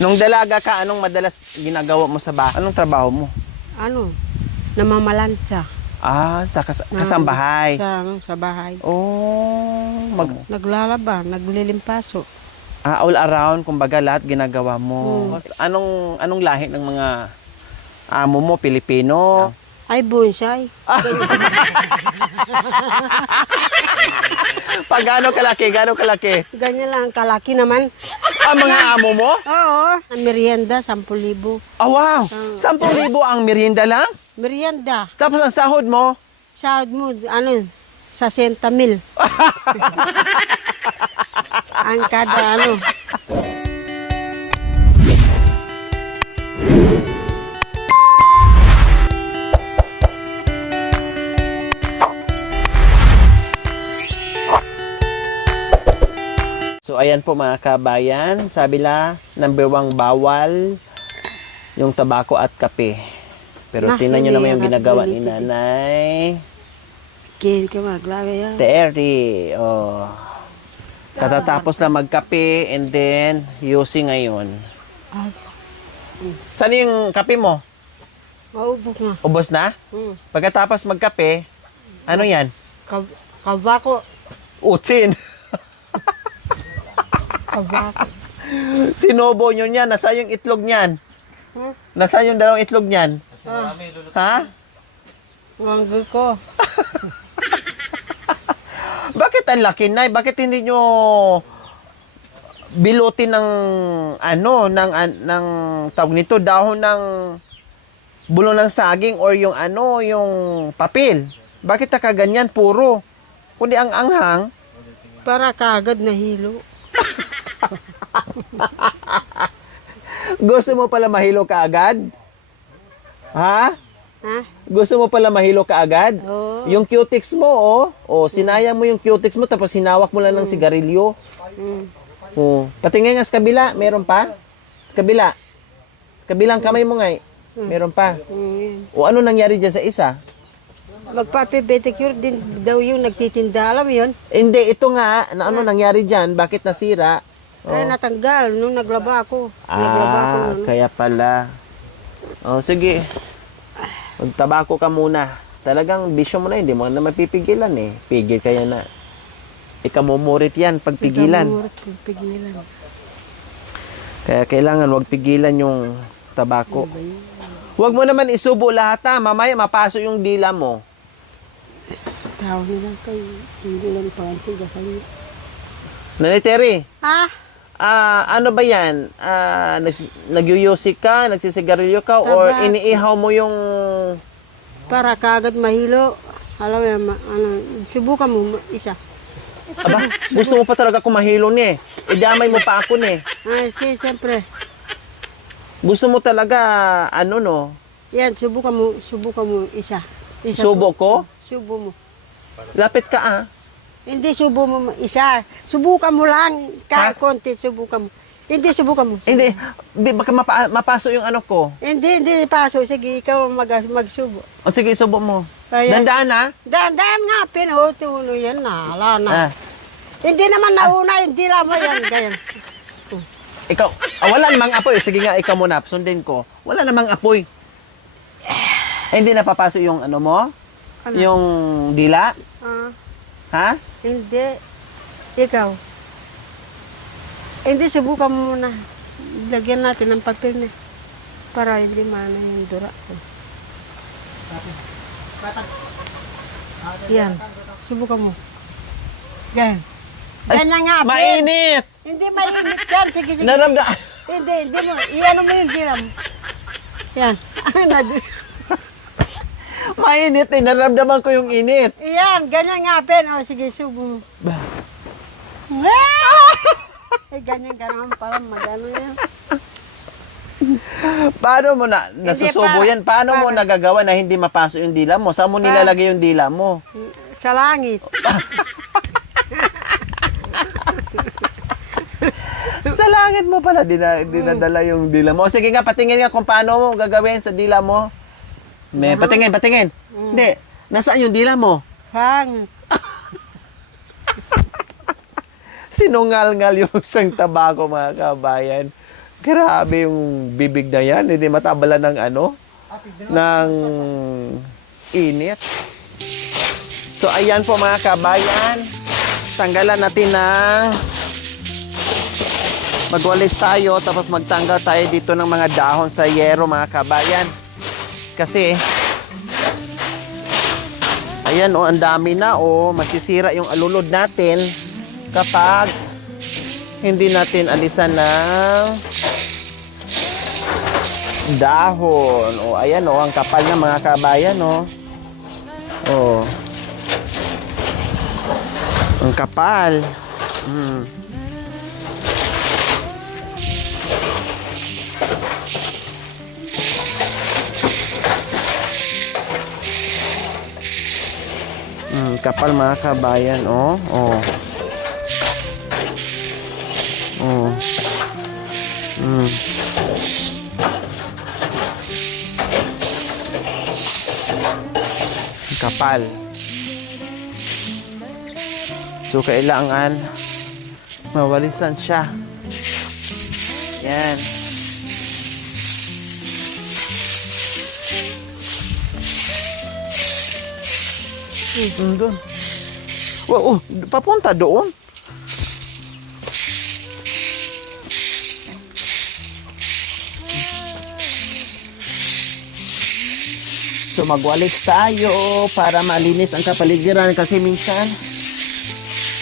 Nung dalaga ka, anong madalas ginagawa mo sa bahay? Anong trabaho mo? Ano, namamalansya. Ah, sa kasambahay. Sa bahay. Oh, Naglalaba, naglilimpaso. all around, kumbaga lahat ginagawa mo. Anong lahi ng mga amo mo? Pilipino? Ay, bonsai. Pag gano'ng kalaki, gano'ng kalaki? Ganyan lang, kalaki naman. Ang mga amo mo? Oo. Ang merienda, 10,000. Oh, wow! 10,000 ang merienda lang? Merienda. Tapos ang sahod mo? Sahod mo, 60,000. Ang kada So, ayan po mga kabayan. Sabi la, number 1 bawal yung tabako at kape. Pero tingnan nyo naman yung ginagawa ni Nanay Kaya ka maglagay yan. Terry. Oh. Katatapos na magkape and then using ngayon. Saan yung kape mo? Maubos na. Ubos na? Pagkatapos magkape, ano yan? Kabako. Utsin. Kabako. Sinobo nyo niyan. Nasa yung itlog niyan? Nasa yung dalawang itlog niyan? Ha? Wanggol ko. Bakit ang laki, Nay? Bakit hindi nyo bilutin ng ng tawag nito, dahon ng bulong ng saging or yung yung papel? Bakit nakaganyan puro? Kundi ang anghang. Para kagad nahilo. Gusto mo pala mahilo ka agad? Ha? Ha? Gusto mo pala mahilo ka agad? Oo. Yung cutex mo, sinayang mo yung cutex mo tapos sinawak mo lang ng sigarilyo. Patingin nga sa kabila, meron pa? Sa kabila. Sa kabilang kamay mo nga, meron pa. O ano nangyari dyan sa isa? Magpapi-pedicure din daw yung nagtitinda. Alam mo yun? Hindi, ito nga, ano nangyari dyan? Bakit nasira? Ay, natanggal nung naglaba ako. Naglaba ako nun. Kaya pala. Sige. Magtabako ka muna. Talagang bisyo mo na, hindi mo na mapipigilan eh. Pigil kaya na. Ikamumurit yan pag pigilan. Pigilan. Kaya kailangan wag pigilan yung tabako. Huwag mo naman isubo lahat ha. Mamaya mapaso yung dila mo. Tao nilang kayo. Hindi lang pangantiga sa iyo. Nanay Terry, ano ba yan? Nagyuyusik ka? Nagsisigarilyo ka? Or Tabak. iniihaw mo yung... Para kagad mahilo. Alam mo yan, subukan mo isa. Aba, gusto mo pa talaga kumahilo ni eh. Idamay mo pa ako ni. Ay, siyempre. Gusto mo talaga, no? Yan, subukan mo isa. Subo ko? Subo mo. Lapit ka Hindi subo mo isa. Subukan mo lang. Kahit konti, subukan mo. Hindi, subukan mo. Hindi, baka mapaso yung ano ko. Hindi paso. Sige, ikaw magsubo. O sige, subo mo. Ayan. Dandaan ha? Dahan nga, pinutulo yan na. Wala na. Hindi naman nauna, hindi lang mo yan. Ganyan. Ikaw, wala namang apoy. Sige nga, ikaw muna, sundin ko. Wala namang apoy. Hindi napapaso yung ano mo? Ano? Yung dila? Ha? Hindi. Ikaw. Hindi, subukan mo muna. Lagyan natin ng papel na. Para hindi maano yung dura ko. Yan. Subukan mo. Ganyan. Ganyan nga. Mainit! Hindi mainit yan. Sige. Hindi mo. Iyan mo yung dila mo. Yan. Mainit eh. Naramdaman ko yung init. Iyan. Ganyan nga, pen. O, sige, subo mo. Ganyan ka naman pala. Magano yan. Paano mo nasusubo yan? Paano mo nagagawa na hindi mapasok yung dila mo? Saan mo nilalagay yung dila mo? Sa langit. Sa langit mo pala dinadala yung dila mo. Sige nga, patingin nga kung paano mo gagawin sa dila mo. Patingin. Hindi. Nasaan yung dila mo? Hang. Sinungal-ngal yung isang tabako, mga kabayan. Grabe yung bibig na yan. Hindi matabala ng ano, ng init. So, ayan po mga kabayan. Tanggalan natin ng magwalis tayo, tapos magtanggal tayo dito ng mga dahon sa yero mga kabayan. Kasi, ayan o, ang dami na o, masisira yung alulod natin kapag hindi natin alisan ng dahon. O, ayan o, ang kapal na mga kabayan o. O. Ang kapal. Kapal mga kabayan, oh. Oh. Oh. Kapal. So, kailangan mawalisan siya. Yan. Doon. Oh, papunta doon. So magwalis tayo para malinis ang kapaligiran kasi minsan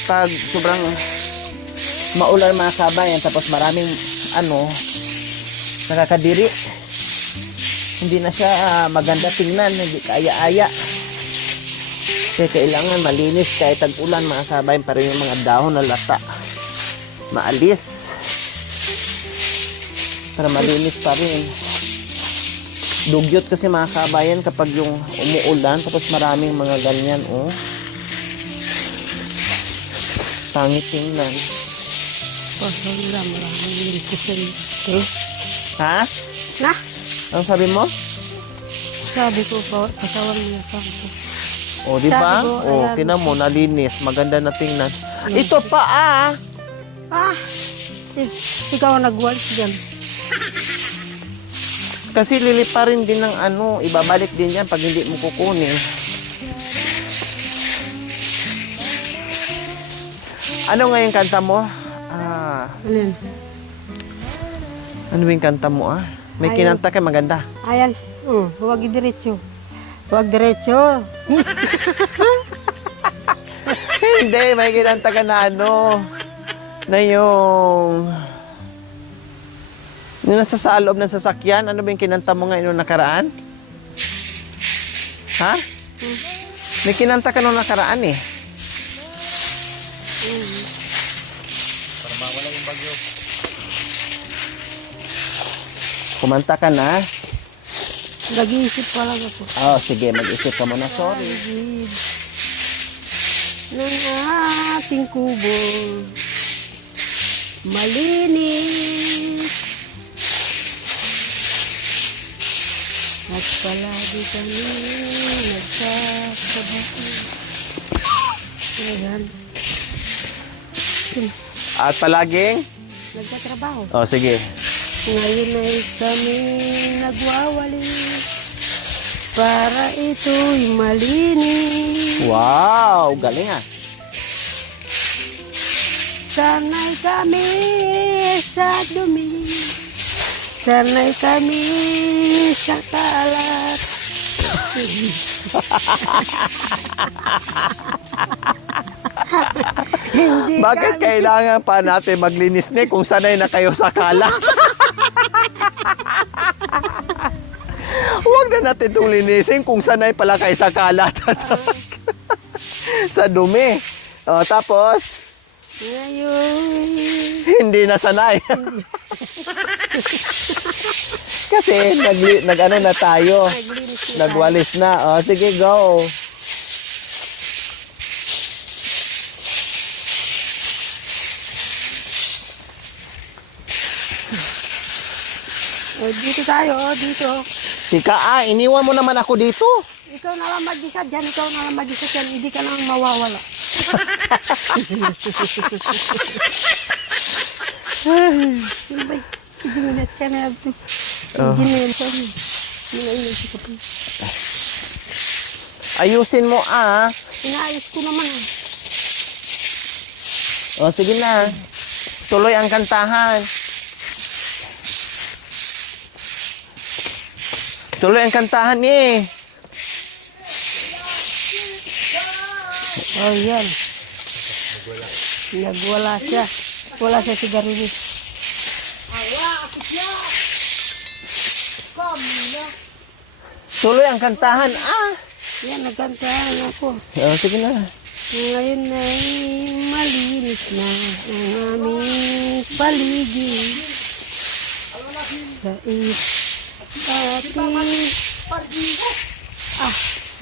pag sobrang maulan mga kabayan tapos maraming nakakadiri, hindi na siya maganda tingnan, hindi kaaya-aya. Kaya kailangan malinis kahit tag-ulan mga kabayan para yung mga dahon na lata maalis para malinis pa rin. Dugyot kasi mga kabayan kapag yung umuulan tapos maraming mga ganyan pangit tingnan. Maraming kusin. Ha? Na? Ano sabi mo? Sabi ko pa, kasawang niya pa. O, di ba? Sabi ko, O, ayan. tinan mo, nalinis. Maganda na tingnan. Ito pa, Ikaw ang nagwalis dyan. Kasi lilipa rin din ng ibabalik din yan pag hindi mo kukunin. Ano nga yung kanta mo? Alin? Ano yung kanta mo, May kinanta ka maganda. Ayan. Huwag diretso. Huwag diretso. Hindi, may kinanta ka na na yung nasa sa loob ng sasakyan. Ano ba yung kinanta mo ngayon nung nakaraan? Ha? May kinanta ka nung nakaraan Para mawala yung bagyo. Kumanta ka na? Nag-iisip pa lang ako. Sige, mag-isip ka muna. Sorry. Ng ating kubo malinis at palagi kami nagsasabahan. Ayan. At palaging? Nagtatrabaho. Sige. Ngayon ay kami nagwawalis para ito'y malinis. Wow! Galing Sanay kami sa dumi, sanay kami sa kalat. Bakit kailangan pa natin maglinis kung sanay na kayo sa kalat? Huwag na natin itong linisin kung sanay pala kayo sa kalat. Sa dumi. Tapos, Ngayon, hindi na sanay. Kasi na tayo. naglinis na Nagwalis na. Sige, go. Dito tayo, dito. Sika, iniwan mo naman ako dito. Ikaw na lang mag-isa dyan, ikaw na lang mag-isa dyan, hindi ka lang mawawala. Ano ba? ka na ito. Oh. Engineer ka na. Minaayos ko pa. Ayusin mo Inaayos ko naman. O, sige na. Tuloy ang kantahan. Tuloy ang kantahan eh. Oh, yan. Nagwala siya. Wala siya sigarilyo. Tuloy ang kantahan. Yan, nagkantahan ako. O, sige na. Ngayon ay malinis na ang aming paligid. Sa ating...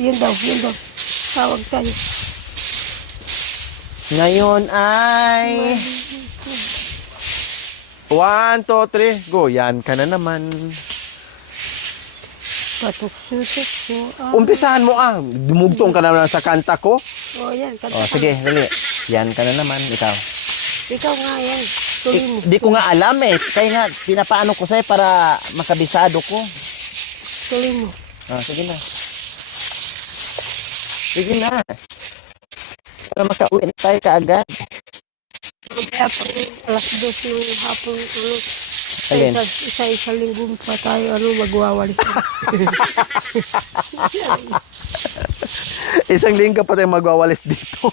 Yun daw. Tawag tayo. Ngayon ay... 1, 2, 3, go. Yan ka na naman. Patukso-tukso. Umpisahan mo Dumugtong ka na naman sa kanta ko. Oh, yan. Kanta O, sige, dali. Yan ka na naman, ikaw. Ikaw nga yan. Tuloy mo. Di ko nga alam eh. Kaya nga, pinapaano ko sa'yo para makabisado ko. Tuloy mo. Sige na. Sige na. Para makauwi na tayo kaagad. Kaya pag alas 2 ng hapon, Alin? isa linggo pa tayo, magwawali. Isang linggo pa tayo magwawalis dito.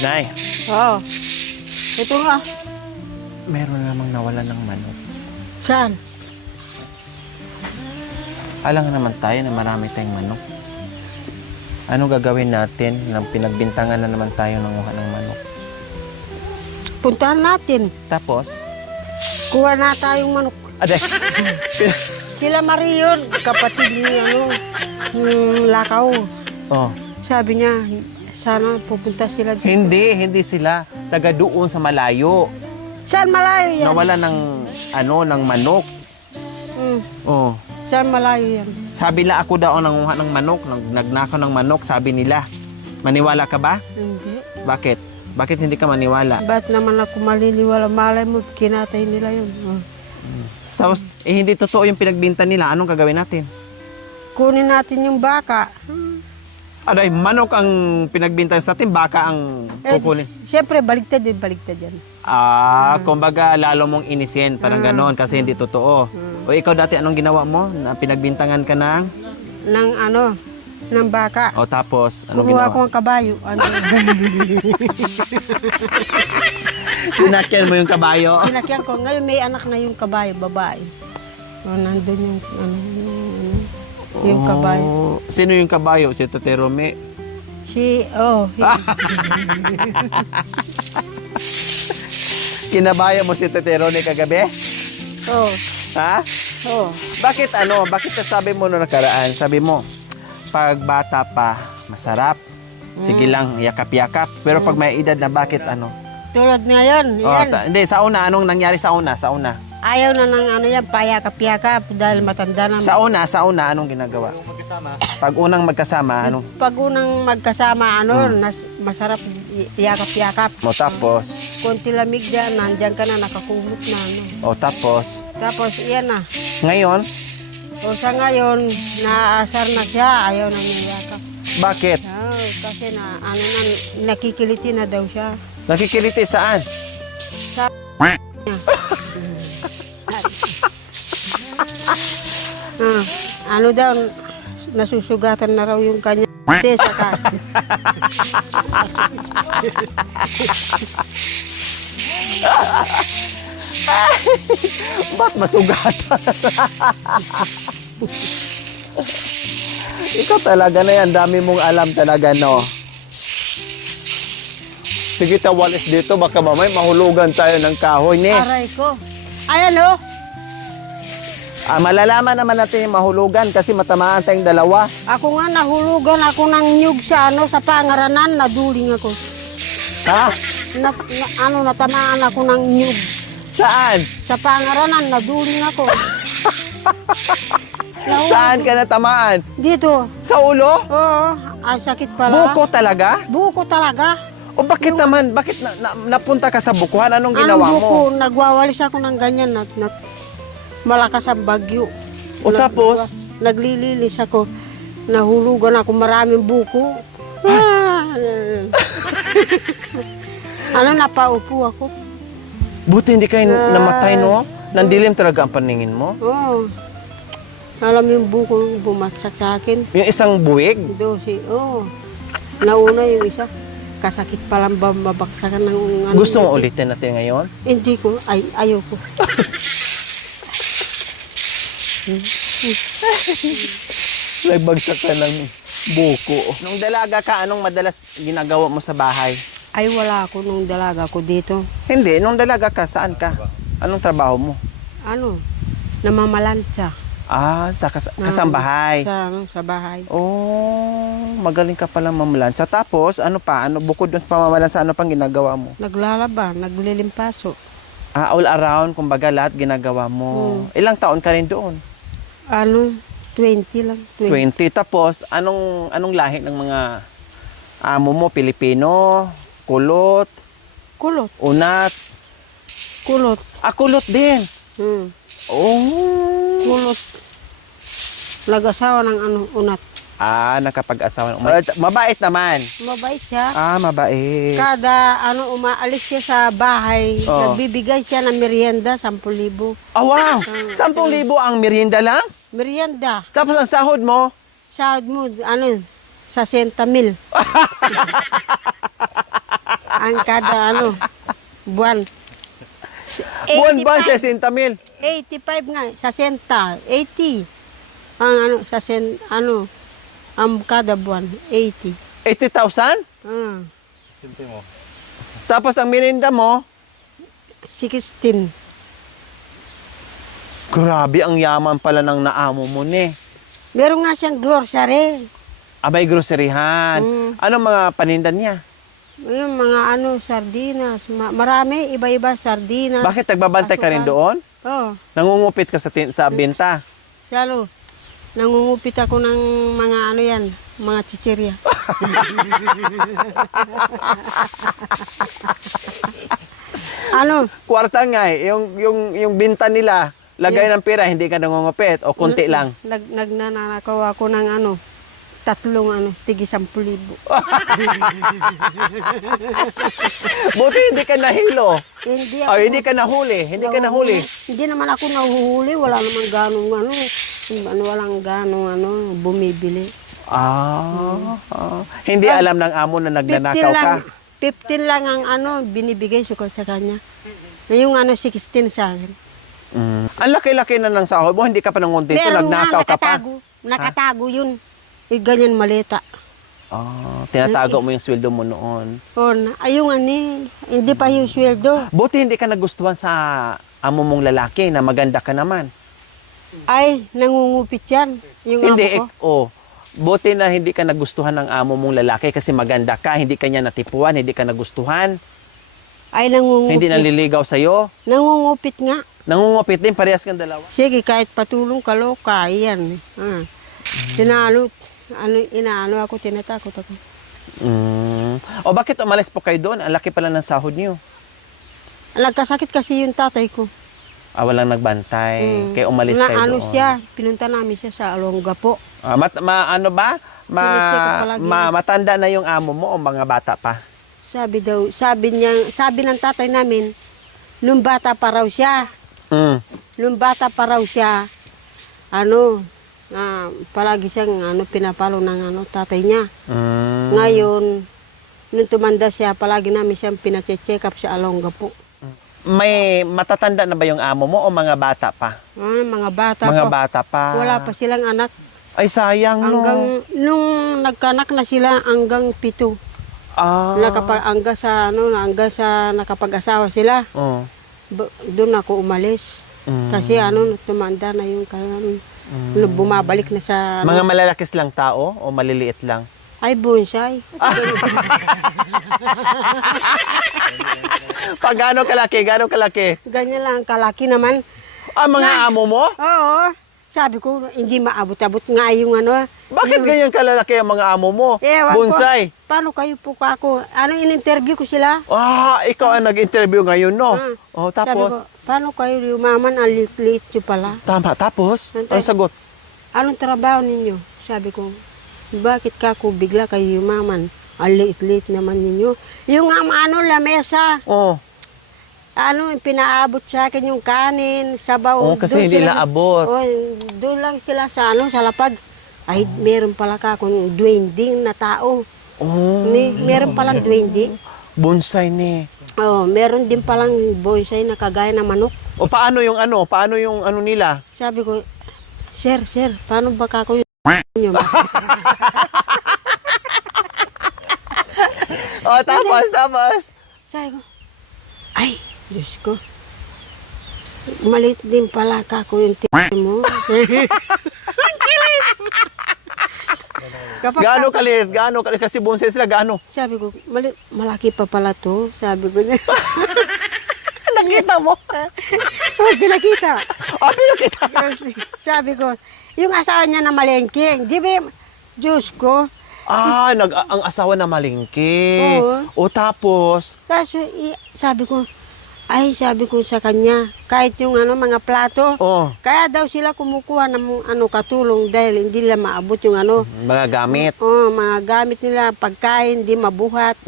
Nay, Oo. Ito nga. meron namang nawala ng manok. Saan? Alam nga naman tayo na marami tayong manok. Ano gagawin natin nang pinagbintangan na naman tayo ng manok? Puntahan natin. Tapos, Kuha na tayong manok. aday, Sila Marion, kapatid ni Lakaw. oh, Sabi niya, sana pupunta sila dito. hindi sila. Taga doon sa malayo. Saan malayo yan? Nawala ng manok. Oh. Saan malayo yan? Sabi nila ako daw ang nanguha ng manok, nagnakaw ng manok, sabi nila. Maniwala ka ba? Hindi. Bakit? Bakit hindi ka maniwala? Ba't naman ako maliliwala? Malay mo, kinatay nila yun. Tapos, hindi totoo yung pinagbinta nila. Anong gagawin natin? Kunin natin yung baka. Aday, manok ang pinagbinta sa atin, baka ang kukunin. Siyempre, baligtad yan. Kumbaga, lalo mong inisin, parang ganon, kasi hindi totoo. O ikaw dati, anong ginawa mo? Na pinagbintangan ka ng? Ng baka. O tapos, anong Kukuha ginawa? ko ang kabayo. Sinakyan mo yung kabayo? Sinakyan ko. Ngayon may anak na yung kabayo, babae. O, nandun yung kabayo. Oh, sino yung kabayo? Si Tate Rome? Kinabayo mo si Tate Rome kagabi? Ha? Bakit Bakit sabi mo nung nakaraan? Sabi mo, pag bata pa, masarap. Sige lang, yakap-yakap. Pero pag may edad na, bakit Tulad ngayon, yan. Hindi, sa una, anong nangyari sa una? Ayaw na ng yan, payakap-yakap dahil matanda na. Sa una, anong ginagawa? Pag unang magkasama, anong? Pag unang magkasama, masarap yakap-yakap. O tapos? Konti lamig dyan, nandyan ka na, nakakumot na. O tapos? Tapos, yan na. Ngayon? O sa ngayon, naaasar na siya, ayaw na niyakap. Bakit? Kasi nakikiliti na daw siya. Nakikiliti saan? Daw, nasusugatan na raw yung kanya. Saka. Ba't masugatan? Ikaw talaga na yan. Dami mong alam talaga, no? Sige, tawalis dito. Baka mamay mahulugan tayo ng kahoy, ni. Aray ko. Ayan, Malalaman naman natin yung mahulugan kasi matamaan tayong dalawa. Ako nga nahulugan ako ng nyug sa sa pangaranan, naduling ako. Ha? Natamaan ako ng nyug. Saan? Sa pangaranan, naduling ako. Saan ka natamaan? Dito. Sa ulo? Oo, ang sakit pala. Buko talaga? Buko talaga. O bakit naman? Bakit napunta ka sa bukuhan? Anong ginawa Anong buko? mo? Nagwawalis ako ng ganyan. Malakas ang bagyo. O tapos? Naglililis ako. Nahulugan ako maraming buko. Napaupo ako. Buti hindi kayo namatay, no? Nandilim talaga ang paningin mo. Oo. Alam mo yung buko bumagsak sa akin. Yung isang buwig? 12. Oo. Nauna yung isa. Kasakit palang mabaksakan ng Gusto mo ulitin natin ngayon? Hindi ko. Ayoko. Nagbagsak ka ng buko. Nung dalaga ka, anong madalas ginagawa mo sa bahay? Ay, wala ako nung dalaga ko dito. Hindi, nung dalaga ka, saan ka? Anong trabaho mo? Namamalansya. Sa kasambahay. Sa bahay. Oh, magaling ka palang mamalansya. Tapos, ano pa? Bukod doon sa pamamalansa, ano pang ginagawa mo? Naglalaba, naglilimpaso. All around, kumbaga lahat ginagawa mo. Ilang taon ka rin doon? 20 lang. 20. Tapos, anong lahi ng mga amo mo? Pilipino? Kulot? Kulot. Unat? Kulot. Kulot din. Oh. Kulot. Nag-asawa ng unat. Nakapag-asawa. Mabait naman. Mabait siya. Mabait. Kada umaalis siya sa bahay, nagbibigay siya ng merienda, 10,000. Wow! 10,000 ang merienda lang? Merienda. Tapos ang sahod mo? Sahod mo, 60,000. Ang kada buwan. Buwan-buwan 60,000. 85 nga, 60, 80. Ang kada buwan, 80. 80,000? Simple mo. Tapos ang merienda mo? 16. Grabe, ang yaman pala ng naamo mo ni. Meron nga siyang grocery. Abay, groceryhan. Anong mga panindan niya? Yung mga sardinas. Marami, iba-iba sardinas. Bakit nagbabantay ka rin doon? Oo. Nangungupit ka sa benta? Salo. Nangungupit ako ng mga mga chichirya. Kwarta nga yung binta nila, lagay ng pera, hindi ka nangungupit o kunti lang. Nagnanakaw ako ng tatlong tigi 10,000. Buti hindi ka nahilo. Hindi Hindi ka nahuli. Hindi ka nahuli. Hindi naman ako nahuhuli. Wala naman walang ganong bumibili. Hindi alam ng amo na nagnanakaw ka. 15 lang ang binibigay ko sa kanya. Yung 16 sa akin. Ang laki-laki na ng sahod mo, hindi ka pa nangunti. So, Meron nga, nagnakaw ka pa. nakatago yun. Ganyan maleta. Tinatago mo yung sweldo mo noon. Ayun hindi pa yung sweldo. Buti hindi ka nagustuhan sa amo mong lalaki na maganda ka naman. Ay, nangungupit yan. Yung Hindi, amo ko. buti na hindi ka nagustuhan ng amo mong lalaki kasi maganda ka, hindi ka niya natipuan, hindi ka nagustuhan, Ay, nangungupit. hindi naliligaw sa'yo. Nangungupit nga. Nangungupit din, parehas kang dalawa. Sige, kahit patulong kaloka, yan. Inaano ako, tinatakot ako. O bakit umalis po kayo doon? Ang laki pala ng sahod niyo. Nagkasakit kasi yung tatay ko. Walang nagbantay. Kaya umalis kayo doon. Pinunta namin siya sa Alonga po. Sinicheck up palagi. Matanda na yung amo mo o mga bata pa? Sabi ng tatay namin, nung bata pa raw siya, palagi siyang pinapalo ng tatay niya. Ngayon, nung tumanda siya, palagi namin siyang pinache-check up sa Alonga po. May matatanda na ba yung amo mo o mga bata pa? Mga bata Bata pa. Wala pa silang anak. Ay, sayang, Hanggang, nung nagkanak na sila, hanggang 7. Hanggang sa nakapag-asawa sila, doon ako umalis. Kasi tumanda na yung bumabalik na sa Mga malalakis lang tao o maliliit lang? ay bonsai. Pag gaano kalaki, gaano kalaki? Ganyan lang kalaki naman. Mga amo mo? Oo. Sabi ko, hindi maabot-abot nga yung Bakit ganyan kalalaki ang mga amo mo? Ewan Bonsai. ko, paano kayo po ako? In-interview ko sila. Ikaw ang nag-interview ngayon, no? Sabi Tapos? ko, paano kayo yumaman? Ang liit nyo pala. Tama, tapos? Antay. Ang sagot? Anong trabaho ninyo? Sabi ko, bakit ka ako bigla kayo yumaman? Ang liit-liit naman ninyo. Yung lamesa, pinaabot sa akin yung kanin, sabaw. Kasi Doon hindi sila- naabot. Doon lang sila sa sa lapag. Ay, meron pala ka akong duwending na tao. Meron palang duwending. Bonsai ni. Meron din palang bonsai na kagaya ng manok. Paano yung Paano yung nila? Sabi ko, sir, paano ba kako yung nyo? Tapos? Sabi ko, ay, Diyos ko. Malit din pala kako yung mo. Kapag Gaano kalit? Kasi bonsai sila, gaano? Sabi ko, malaki pa pala to. Sabi ko niya. Nakita mo? Pinakita. Pinakita. Sabi ko, yung asawa niya na malengking, di ba, Diyos ko. Ang asawa na malingki. Tapos? Kaso, sabi ko sa kanya, kahit yung mga plato, kaya daw sila kumukuha ng katulong dahil hindi nila maabot yung Mga gamit. mga gamit nila, pagkain, di mabuhat.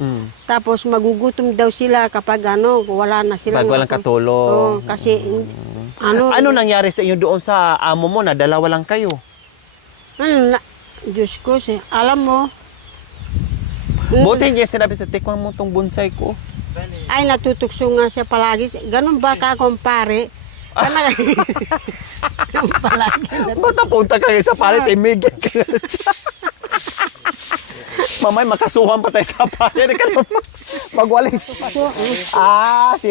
Tapos magugutom daw sila kapag wala na sila. Pag walang katulong. Kasi Ano nangyari sa inyo doon sa amo mo na dalawa lang kayo? Diyos ko, alam mo, Buti niya sinabi sa tikman mo tong bonsai ko. ay natutukso nga siya palagi. Ganun ba ka kumpare? Palagi. Ba't napunta kayo sa palit? Imigit ka na siya. Mamay, makasuhan pa tayo sa palit. Magwalis. Si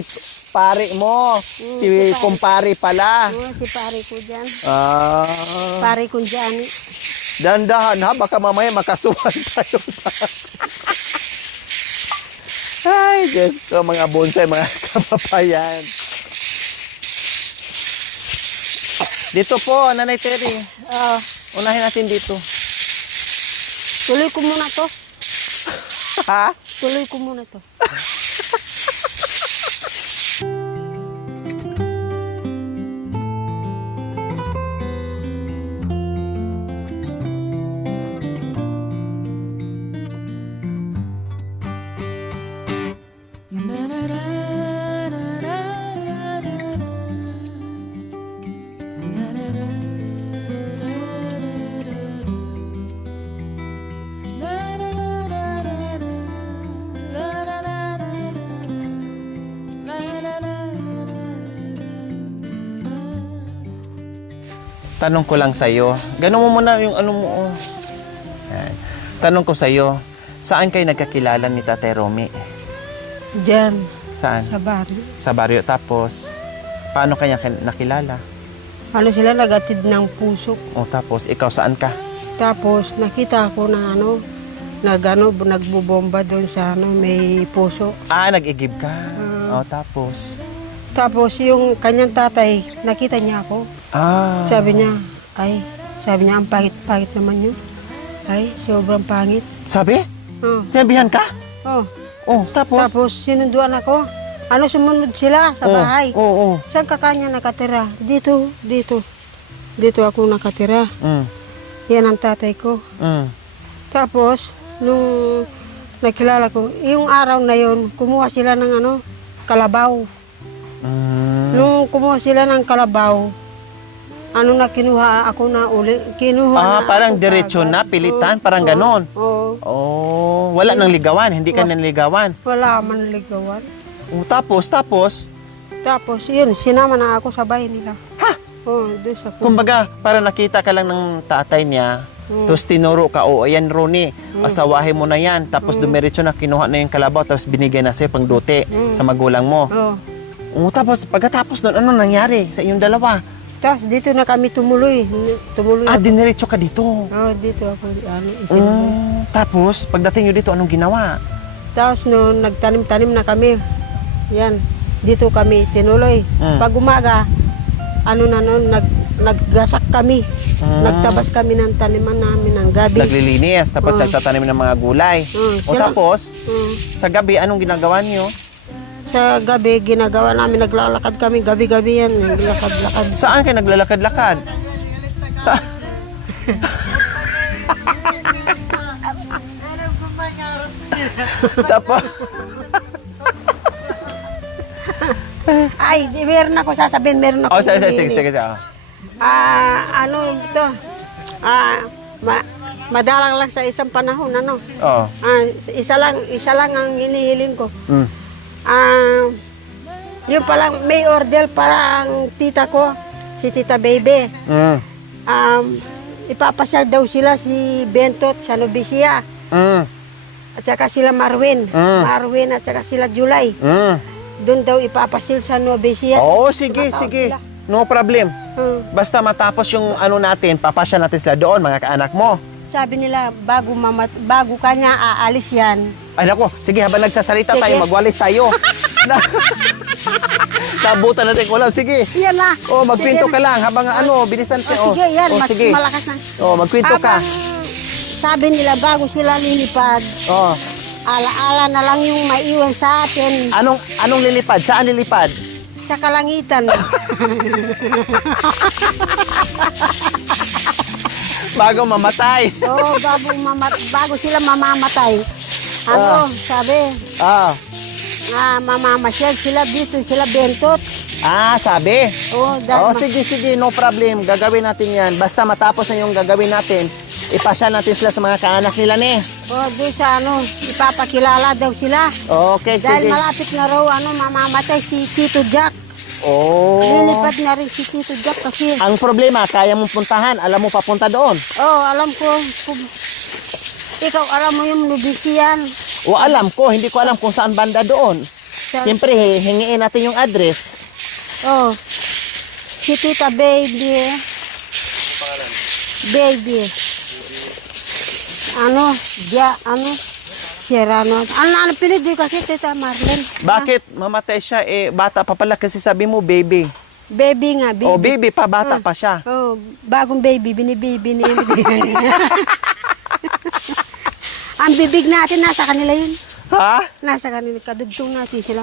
pare mo. Si kumpare pala. Si pare ko dyan. Pare ko dyan. Dandahan ha, baka mamaya makasuhan tayo. Ay, Diyos ko, mga bonsai, mga kapapayan. Dito po, Nanay Terry. Unahin natin dito. Tuloy ko muna to. Ha? Tuloy ko muna to. Tanong ko lang sa'yo. Ganun mo muna yung mo. Yan. Tanong ko sa'yo, saan kayo nagkakilala ni Tatay Romy? Diyan. Saan? Sa barrio. Sa baryo. Tapos, paano kanya nakilala? Sila nagatid ng puso. Tapos, ikaw saan ka? Tapos nakita ko na nagbubomba doon sa may puso. Nag-igib ka. Tapos? Tapos yung kanyang tatay, nakita niya ako. Sabi niya, ang pangit naman yun. Ay, sobrang pangit. Sabi? Sinabihan ka? Tapos? Tapos sinunduan ako. Sumunod sila sa bahay. Saan ka kanya nakatira? Dito. Dito ako nakatira. Yan ang tatay ko. Tapos, nung nakilala ko, yung araw na yon, kumuha sila ng kalabaw. Nung kumuha sila ng kalabaw, kinuha ako na uli. Parang diretso na, pilitan, parang ganon. Wala nang ligawan, hindi ka nanligawan. Wala man ligawan. Tapos? Tapos, yun, sinama na ako sa bahay nila. Ha? Doon sa Kumbaga, para nakita ka lang ng tatay niya, tapos tinuro ka, ayan Ronnie, asawahin mo na yan. Tapos dumiretso na, kinuha na yung kalabaw, tapos binigay na sa'yo pang dote sa magulang mo. Tapos pagkatapos doon, ano nangyari sa inyong dalawa? Tapos dito na kami tumuloy. Tumuloy ako. Diniretso ka dito. Dito ako. Itinuloy. Tapos, pagdating nyo dito, anong ginawa? Tapos no, nagtanim-tanim na kami. Yan. Dito kami tinuloy. Pag umaga, naggasak kami. Nagtabas kami ng taniman namin ng gabi. Naglilinis, tapos nagtatanim ng mga gulay. Tapos, sa gabi, anong ginagawa nyo? Sa gabi, ginagawa namin, naglalakad kami, gabi-gabi yan, naglalakad-lakad. Saan kayo naglalakad-lakad? Sa... Tapos, Ay, meron ako sasabihin, meron ako. sige. Ano ito? Madalang lang sa isang panahon, ano? Oh. Isa lang ang hinihiling ko. Yung palang may order parang tita ko, si Tita Baby. Ipapasyal daw sila si Bentot sa Novicia. At saka sila Marwin. Marwin at saka sila July. Doon daw ipapasyal sa Novicia. Sige. No problem. Basta matapos yung ano natin, papasya natin sila doon, mga kaanak mo. Sabi nila, bago kanya aalis yan. Ay nako, sige, habang nagsasalita Sige. tayo, magwalis tayo. Sabutan natin ko lang, sige. Yan na. Magkwento Sige ka na. lang habang bilisan ka. Sige, yan. Mas sige. malakas na. Magkwento ka. Sabi nila, bago sila lilipad, alaala na lang yung maiwan sa atin Anong lilipad? Saan lilipad? sa kalangitan. Bago mamatay. Bago sila mamamatay. Sabi, mamamasyal sila dito, sila Bentot. Sabi. Dahil Sige, no problem. Gagawin natin yan. Basta matapos na yung gagawin natin, ipasya natin sila sa mga kaanak nila, ne. doon sa ipapakilala daw sila. Okay, Dahil sige. malapit na raw, mamamatay si Tito Jack. Lilipad na rin si Tito Jack kasi. Ang problema, kaya mong puntahan. Alam mo papunta doon. Alam ko. Ikaw, alam mo yung Nubisian. Alam ko. Hindi ko alam kung saan banda doon. Siyempre, hingiin natin yung address. Si Tita Baby. Baby. Sierrano. Ano pilit doon kasi Tita Marlene? Bakit mamatay siya? Bata pa pala kasi sabi mo, baby. Baby nga, baby. Baby pa, bata pa siya. Bagong baby, binibibi niya. Ang bibig natin, nasa kanila yun. Ha? Nasa kanila, kadugtong natin sila.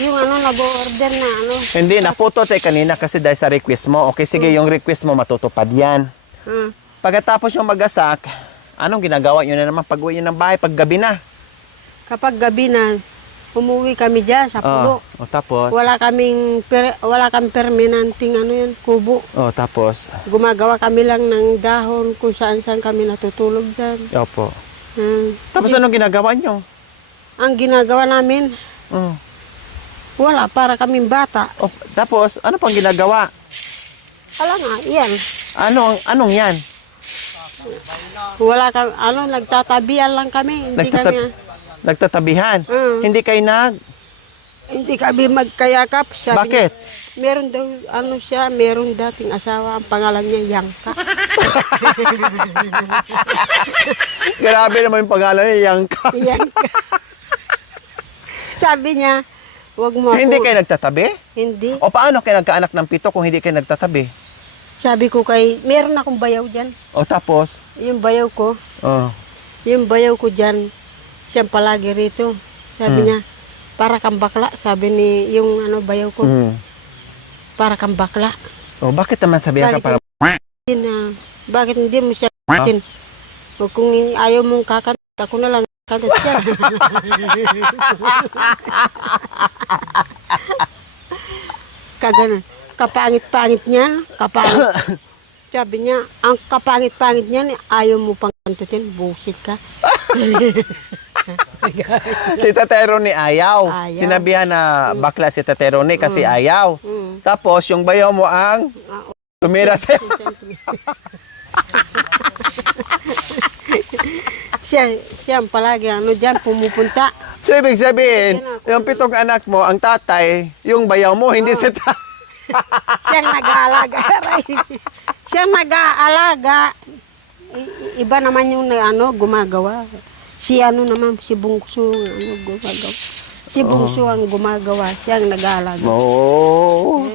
Yung nag-order na Hindi, naputo tayo kanina kasi dahil sa request mo. Okay, sige, yung request mo matutupad yan. Pagkatapos yung magasak, anong ginagawa nyo na naman pag-uwi nyo ng bahay pag gabi na? Kapag gabi na, umuwi kami dyan sa pulo. Tapos? Wala kaming permanenteng kubo. Tapos? Gumagawa kami lang ng dahon kung saan-saan kami natutulog dyan. Opo. Tapos anong ginagawa nyo? Ang ginagawa namin, wala, para kaming bata. Tapos, ano pang ginagawa? Wala nga, yan. Anong yan? Wala kami, nagtatabihan lang kami. Hindi kami, Nagtatabihan? Hindi kayo hindi kami magkayakap. Sabi Bakit? Niya, meron daw, meron dating asawa, ang pangalan niya Yangka. Grabe naman yung pangalan niya, Yangka. Yangka. Sabi niya, wag mo ako. Hindi kayo nagtatabi? Hindi. O paano kayo nagkaanak ng 7 kung hindi kayo nagtatabi? Sabi ko meron akong bayaw dyan. Tapos? Yung bayaw ko, dyan, siyang palagi rito. Sabi niya, para kang bakla. Sabi ni yung bayaw ko, para kang bakla. Bakit naman sabihan ka para... Bakit hindi mo siya katin? O kung ayaw mong kakat, ako na lang kagat siya. Kaganon. Kapangit-pangit niyan, Sabi niya, ang kapangit-pangit niyan, ayaw mo pang kantutin, bullshit ka. Si Tatero ni ayaw. Sinabihan na bakla si Tatero ni kasi ayaw. Tapos yung bayaw mo ang tumira sa'yo. Siya ang palagi, dyan, pumupunta. So ibig sabihin, Yung 7 anak mo, ang tatay, yung bayaw mo, hindi si tatay. Siyang nag-aalaga. Siyang nag-aalaga. Iba naman yung gumagawa. Si naman, si Bungso, gumagawa. Si Bungso ang gumagawa. Siyang nag-aalaga. Oo.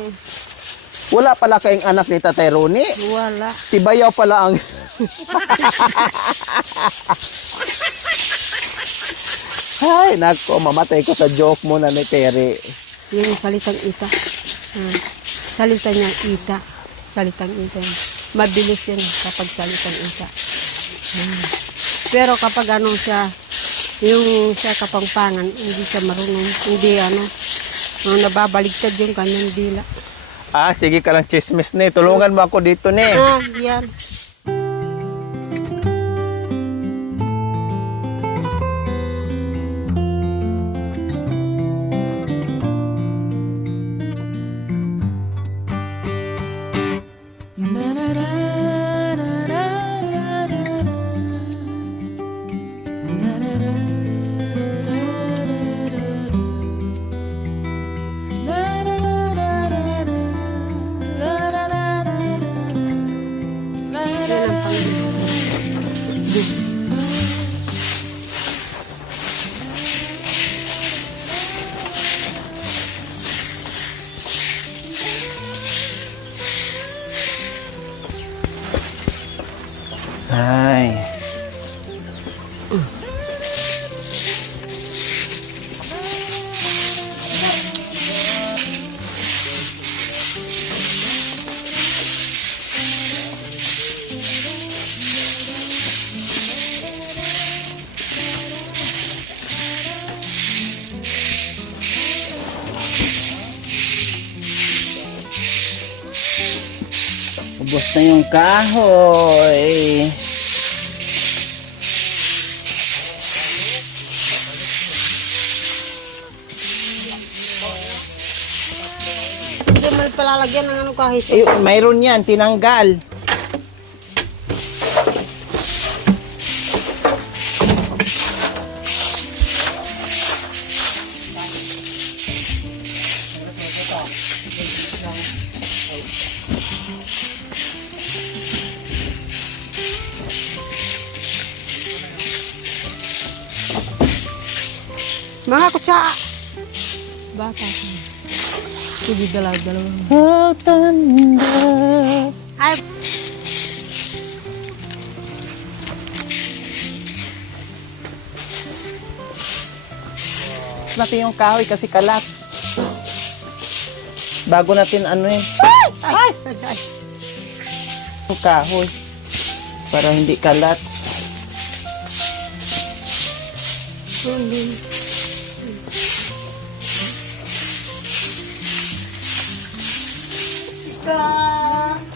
Wala pala kayong anak ni Tatay Ronnie. Wala. Si bayaw pala ang... Ay, nako, mamatay ko sa joke mo na ni Terry. Yun yung salitang ita. Salita niya ita. Salitang ita. Mabilis yan kapag salitang ita. Pero kapag yung siya kapangpangan, hindi siya marunong. Hindi nababaligtad yung kanyang dila. Sige ka lang chismis ni. Tulungan mo ako dito ni. Yan. Yan ang Panginoon. Ay. Ubos na yung kahoy. Hindi mo palalagyan ng kahit. Mayroon yan, tinanggal. Mga kutsa. Bata. Sige, dalawa. Ay, Natin yung kahoy kasi kalat. Bago natin yun. ay. Yung kahoy. Para hindi kalat.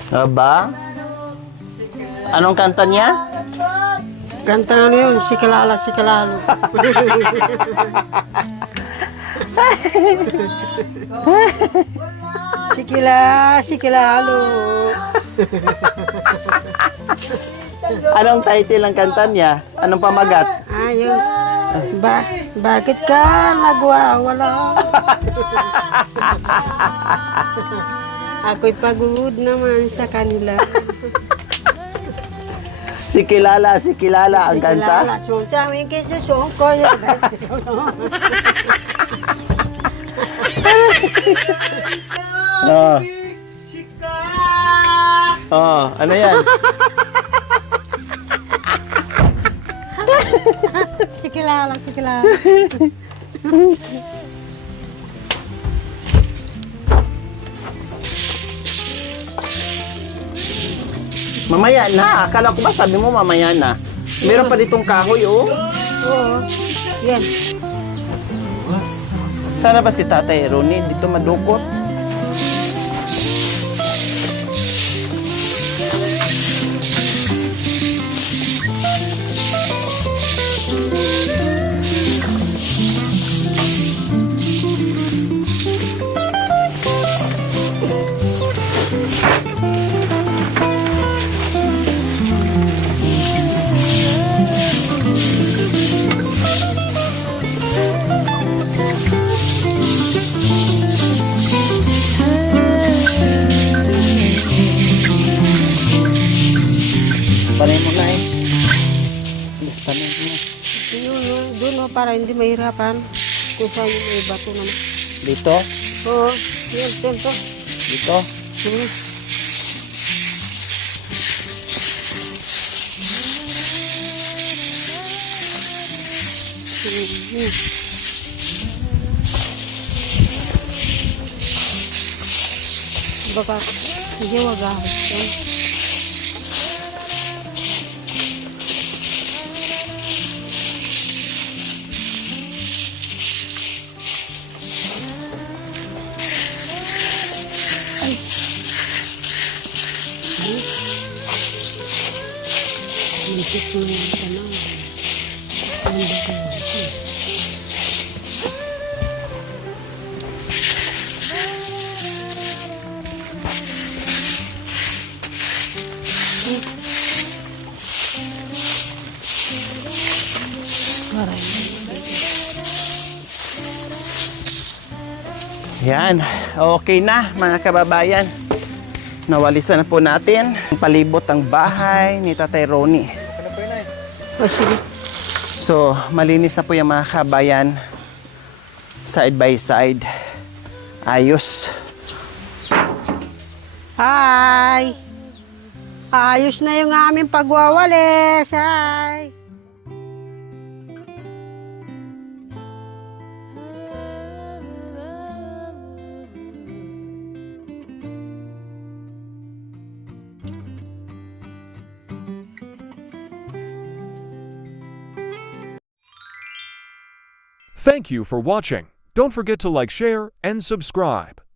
Aba? Anong kanta niya? Kanta yun, si Kalala. Si Kilalo. Anong title ng kanta niya? Anong pamagat? Ayun. Bakit ka nagwawala? Ako'y pagod naman sa kanila. Si Kilala ang kanta? Sabi kisusong ko yun. Ano yan? Si Kilala. Mamaya na. Akala ko ba sabi mo mamaya na? Meron pa ditong kahoy, oh. Oo. Yan. Sana ba si Tatay Ronnie dito madukot? Panay mo na eh. Panay mo. Yun, doon para hindi mahirapan. Kung saan yung may bato naman. Dito? Oo, yun, to. Dito? Baka, hindi wag ahos yan. Mintik mo yung tanong. Ang bago. Yan, okay na mga kababayan. Nawalisan na po natin ang palibot ang bahay ni Tatay Ronnie. O sige. So, malinis na po yung mga kabayan. Side by side. Ayos. Hi! Ayos na yung aming pagwawalis. Hi! Thank you for watching. Don't forget to like, share, and subscribe.